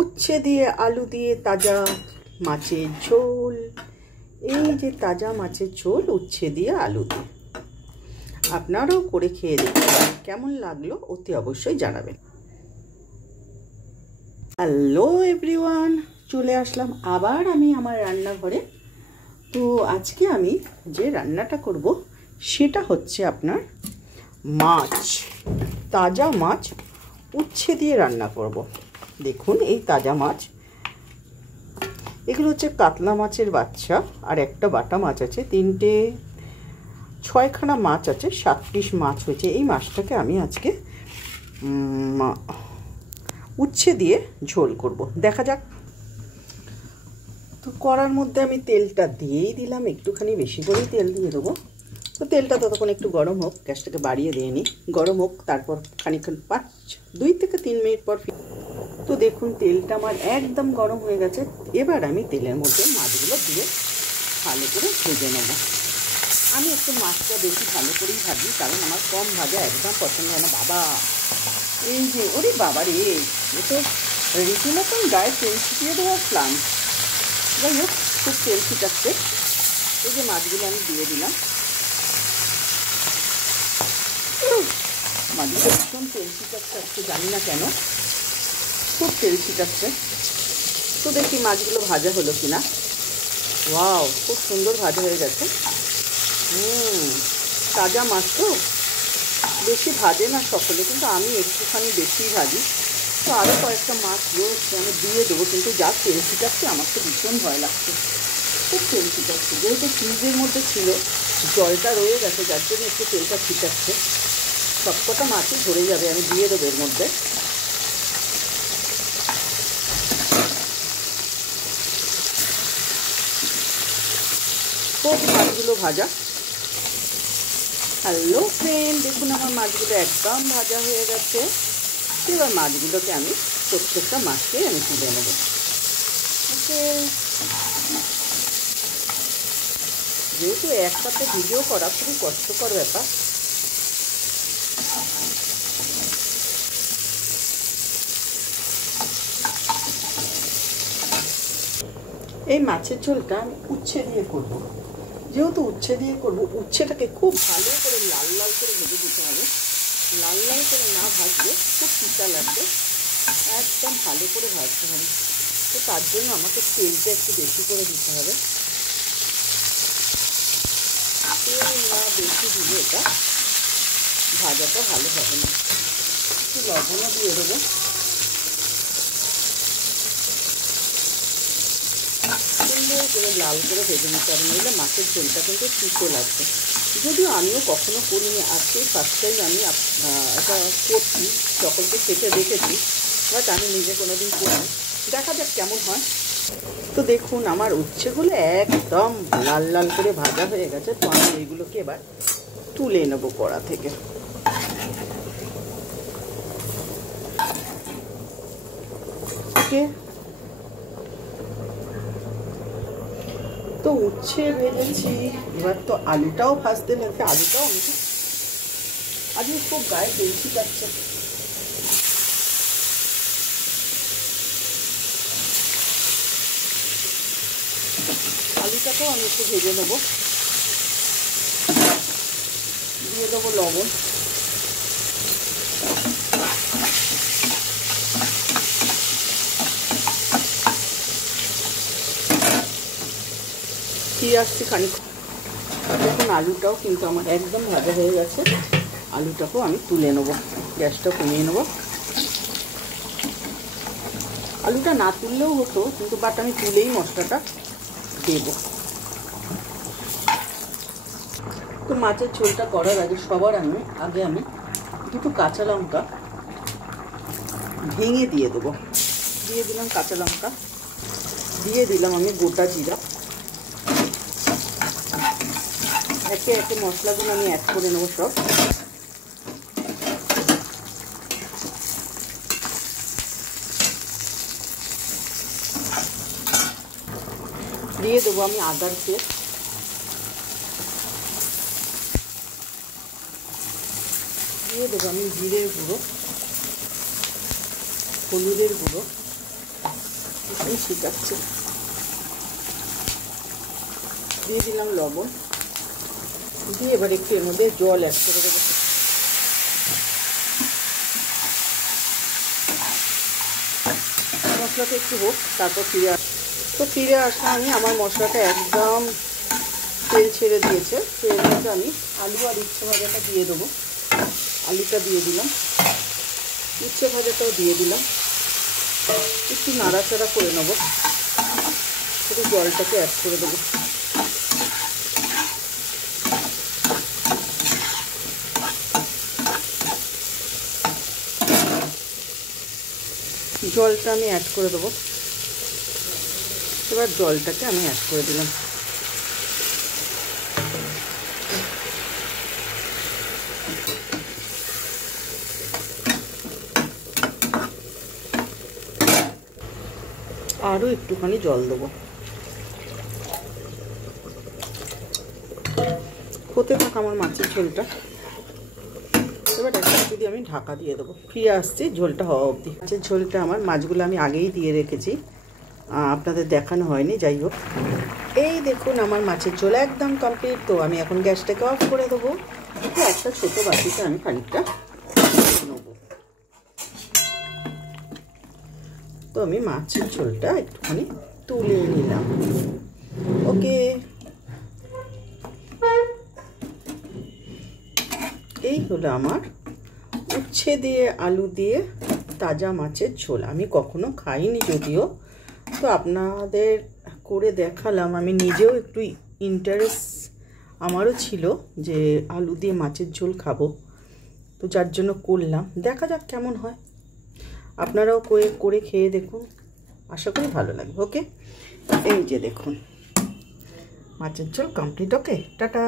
উচ্ছে দিয়ে আলু দিয়ে তাজা মাছের ঝোল। এই যে তাজা মাছের ঝোল উচ্ছে দিয়ে আলু দিয়ে, আপনারাও করে খেয়ে দেখুন, কেমন লাগলো অতি অবশ্যই জানাবেন। হ্যালো এভরিওয়ান, চলে আসলাম আবার আমি আমার রান্নাঘরে। তো আজকে আমি যে রান্নাটা করব সেটা হচ্ছে আপনার মাছ, তাজা মাছ উচ্ছে দিয়ে রান্না করব। দেখুন এই তাজা মাছ, এগুলো হচ্ছে কাতলা মাছের বাচ্চা, আর একটা বাটা মাছ আছে, 6খানা মাছ আছে, 7 পিস মাছ হয়েছে। এই মাছটাকে আমি আজকে উচ্ছে দিয়ে ঝোল করব, দেখা যাক। তো কড়ার মধ্যে আমি তেলটা দিয়েই দিলাম, একটুখানি বেশি করেই তেল দিয়ে দেবো। তো তেলটা ততক্ষণ একটু গরম হোক, গ্যাসটাকে বাড়িয়ে দিয়ে নিই, গরম হোক, তারপর খানিকক্ষণ 2 থেকে 3 মিনিট পর। তো দেখুন তেলটা আমার একদম গরম হয়ে গেছে। এবার আমি তেলের মধ্যে মাছগুলো দিয়ে ভালো করে ভেজে নেব। আমি একটু মাছটা বেশি ভালো করেই ভাজি, কারণ আমার কম ভাজা একদম পছন্দ হয় না। বাবা এই যে, ওরে বাবা রে, এ তো রীতিমতন গায়ে তেল ছিটিয়ে দেওয়ার প্ল্যান। যাই হোক, খুব তেল ছিটাচ্ছে। এই যে মাছগুলো আমি দিয়ে দিলাম, মাছগুলো ভীষণ তেল ছিটাচ্ছে আজকে, জানি না কেন, খুব তেল ছিটাচ্ছে। তো দেখি মাছগুলো ভাজা হলো কিনা। ওয়াও, খুব সুন্দর ভাজা হয়ে গেছে। তাজা মাছ তো বেশি ভাজে না সকলে, কিন্তু আমি একটুখানি বেশি ভাজি। তো আরও কয়েকটা মাছ রয়েছে, আমি দিয়ে দেবো, কিন্তু যা তেল ছিটাচ্ছে আমার তো ভীষণ ভয় লাগছে, খুব তেল ছিটাচ্ছে। যেহেতু ফ্রিজের মধ্যে ছিল, জলটা রয়ে গেছে, যার জন্য একটু তেলটা ছিটাচ্ছে। সবকটা মাছই ধরে যাবে, আমি দিয়ে দেবো এর মধ্যে। খুব মাছগুলো ভাজা। হ্যালো ফ্রেন্ড, দেখুন আমার মাছগুলো একদম ভাজা হয়ে গেছে। এবার মাছগুলোকে আমি প্রত্যেকটা মাছকে আমি তুলে নেব। ওকে, যেহেতু একসাথে ভিডিও করা খুবই কষ্টকর ব্যাপার, এই মাছের ঝোলটা আমি উচ্ছে দিয়ে করব। যেহেতু উচ্ছে দিয়ে করব, উচ্ছেটাকে খুব ভালো করে লাল লাল করে ভেজে দিতে হবে। লাল লাল করে না ভাজলে খুব তিতা লাগবে, একদম ভালো করে ভাজতে হবে। তো তার জন্য আমাকে তেলটা একটু বেশি করে দিতে হবে। তেল না বেশি দিলে এটা ভাজাটা ভালো হবে না। একটু লবণও দিয়ে দেবো। সুন্দর করে লাল করে ভেজে নিতে হবে, নইলে মাছের ঝোলটা কিন্তু তিতো লাগবে। যদিও আমিও কখনো করিনি, আজকে ফার্স্ট টাইম আমি এটা করছি, সকলকে খেতে দেখেছি, বাট আমি নিজে কোনোদিন করিনি। দেখা যাক কেমন হয়। তো দেখুন আমার উচ্ছেগুলো একদম লাল লাল করে ভাজা হয়ে গেছে। তো আমি এইগুলোকে এবার তুলে নেবো কড়া থেকে। ওকে, তো উচ্ছে ভেজেছি, এবার তো আলুটাও ভাজতে লাগবে। আলুটাও আমি আজকে খুব গায়ে তেল ছিটাচ্ছে। আলুটাকেও আমি একটু ভেজে নেবো। দিয়ে দেবো লবণ। দিয়ে আসছি খানিক। দেখুন আলুটাও কিন্তু আমার একদম ভাজা হয়ে গেছে। আলুটাকেও আমি তুলে নেবো, গ্যাসটা কমিয়ে নেবো। আলুটা না তুললেও হতো, কিন্তু বাট আমি তুলেই মশলাটা দেবো। তো মাছের ঝোলটা করার আগে সবার আগে আমি 2টো কাঁচা লঙ্কা ভেঙে দিয়ে দেবো। দিয়ে দিলাম কাঁচা লঙ্কা, দিয়ে দিলাম আমি গোটা জিরা। একে একে মশলাগুলো আমি অ্যাড করে নেবো সব। দিয়ে দেবো আমি আদার পেস্ট, দিয়ে দেবো আমি জিরের গুঁড়ো, হলুদের গুঁড়ো, ঠিক আছে, দিয়ে দিলাম লবণ, দিয়ে এবার একটু এর মধ্যে জল অ্যাড করে দেবো। মশলাটা একটু হোক, তারপর ফিরে আসলাম আমি। আমার মশলাটা একদম তেল ছেড়ে দিয়েছে। তো এর মধ্যে আমি আলু আর উচ্ছে ভাজাটা দিয়ে দেবো। আলুটা দিয়ে দিলাম, উচ্ছে ভাজাটাও দিয়ে দিলাম, একটু নাড়াচাড়া করে নেব, একটু জলটাকে অ্যাড করে দেবো। জলটা আমি অ্যাড করে দেবো। এবার জলটাকে আমি অ্যাড করে দিলাম। আরও একটুখানি জল দেবো। হতে থাক আমার মাছের ঝোলটা। এবার একটা যদি আমি ঢাকা দিয়ে দেবো, ফিরে আসছি ঝোলটা হওয়া অবধি। মাছের ঝোলটা আমার, মাছগুলো আমি আগেই দিয়ে রেখেছি, আপনাদের দেখানো হয়নি। যাই হোক, এই দেখুন আমার মাছের ঝোল একদম কমপ্লিট। তো আমি এখন গ্যাসটাকে অফ করে দেবো। একটা ছোটো বাটিতে আমি খানিকটা নেবো। তো আমি মাছের ঝোলটা একটুখানি তুলে নিলাম। ওকে, এই হলো আমার উচ্ছে দিয়ে আলু দিয়ে তাজা মাছের ঝোল। আমি কখনো খাইনি যদিও, তো আপনাদের করে দেখালাম। আমি নিজেও একটু ইন্টারেস্ট আমারও ছিল যে আলু দিয়ে মাছের ঝোল খাবো, তো যার জন্য করলাম। দেখা যাক কেমন হয়। আপনারাও করে খেয়ে দেখুন, আশা করি ভালো লাগবে। ওকে, এই যে দেখুন মাছের ঝোল কমপ্লিট। ওকে, টাটা।